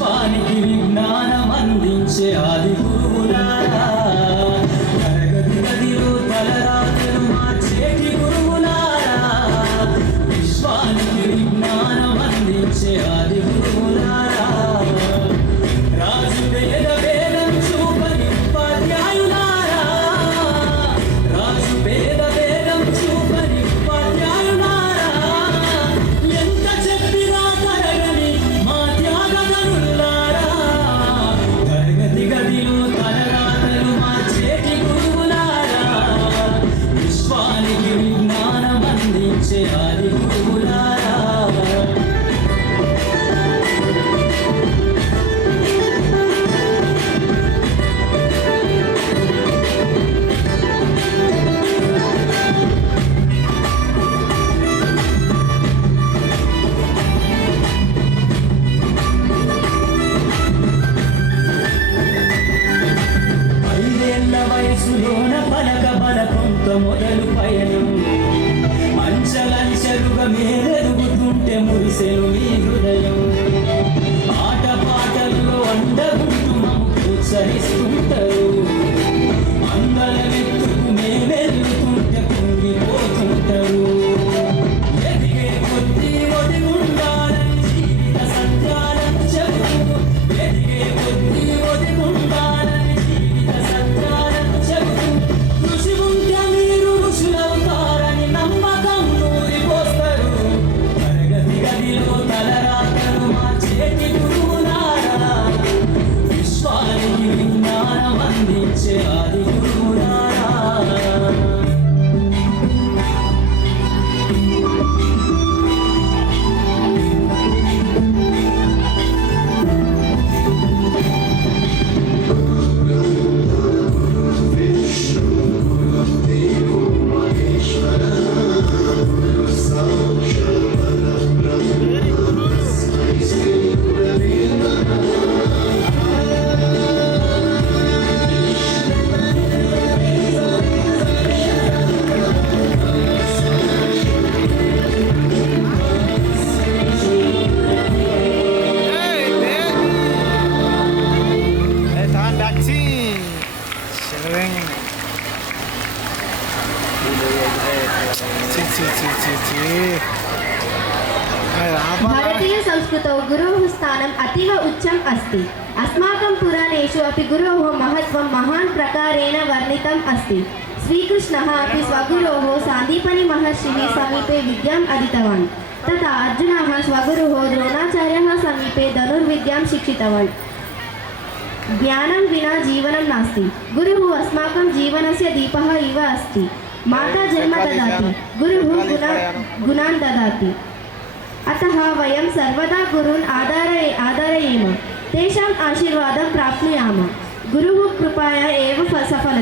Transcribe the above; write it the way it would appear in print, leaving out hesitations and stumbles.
విశ్వానికి విజ్ఞానం అందించే ఆది గురువులారా, తరగతి గదిలో తలరాతలు మార్చేటి గురువులారా, విశ్వానికి విజ్ఞానం అందించే ఆది గురువులారా, రాజు పేద భేదం చూపని ఉపాధ్యాయులారా, రాజు పేద భేదం చూపని ఉపాధ్యాయులారా, ఎంత చెప్పినా తరగని మా త్యాగధనులారా, తరగతి గదిలో తలరాతలు మార్చేటి గురువులారా, విశ్వానికి విజ్ఞానం అందించే ఆది గురువులారా. వయసులోన పలక బలకంత మొదలు పయనం, అంచలంచెలుగా మేలెదుగుతుంటే మురిసెను మీ హృదయం, ఆట పాటల్లో అండగుంటూ మమ్ము ప్రోత్సహిస్తుంటారు, మంగళమెత్తుకు మేమెల్లుతుంటే పొంగిపోతుంటారు, ఎదిగే కొద్దీ ఒదిగుండాలని జీవిత సత్యాలను చెబుతూ, ఎదిగే కొద్దీ ఒదిగుండాలని జీవిత సత్యాలను చెబుతూ, ఋషి ఉంటే మీరు ఋషులవుతారని నమ్మకం నూరిపోస్తారు, తరగతి గదిలో తలరాతలు మార్చేటి గురువులారా, విశ్వానికి విజ్ఞానం అందించే ఆది గురువులారా. भारतीय संस्कृतौ गुरोः स्थानम् अतीव उच्चम् अस्ति। अस्माकं पुराणेषु अपि गुरोः महत्त्वं महान् प्रकारेण वर्णितम् अस्ति। श्रीकृष्णः अपि स्वगुरोः सान्दीपनि महर्षिः समीपे विद्याम् अधीतवान्, तथा अर्जुनः स्वगुरोः द्रोणाचार्यः समीपे धनुर्विद्यां शिक्षितवान्। ज्ञानं विना जीवनं नास्ति। गुरुः अस्माकं जीवनस्य दीपः इव अस्ति। माता जन्म ददाति, गुरुः गुणान् ददाति, अतः वयं सर्वदा गुरून् आदरेम, तेषाम् आशीर्वादं प्राप्नुयाम। गुरुः कृपया एव सफलता।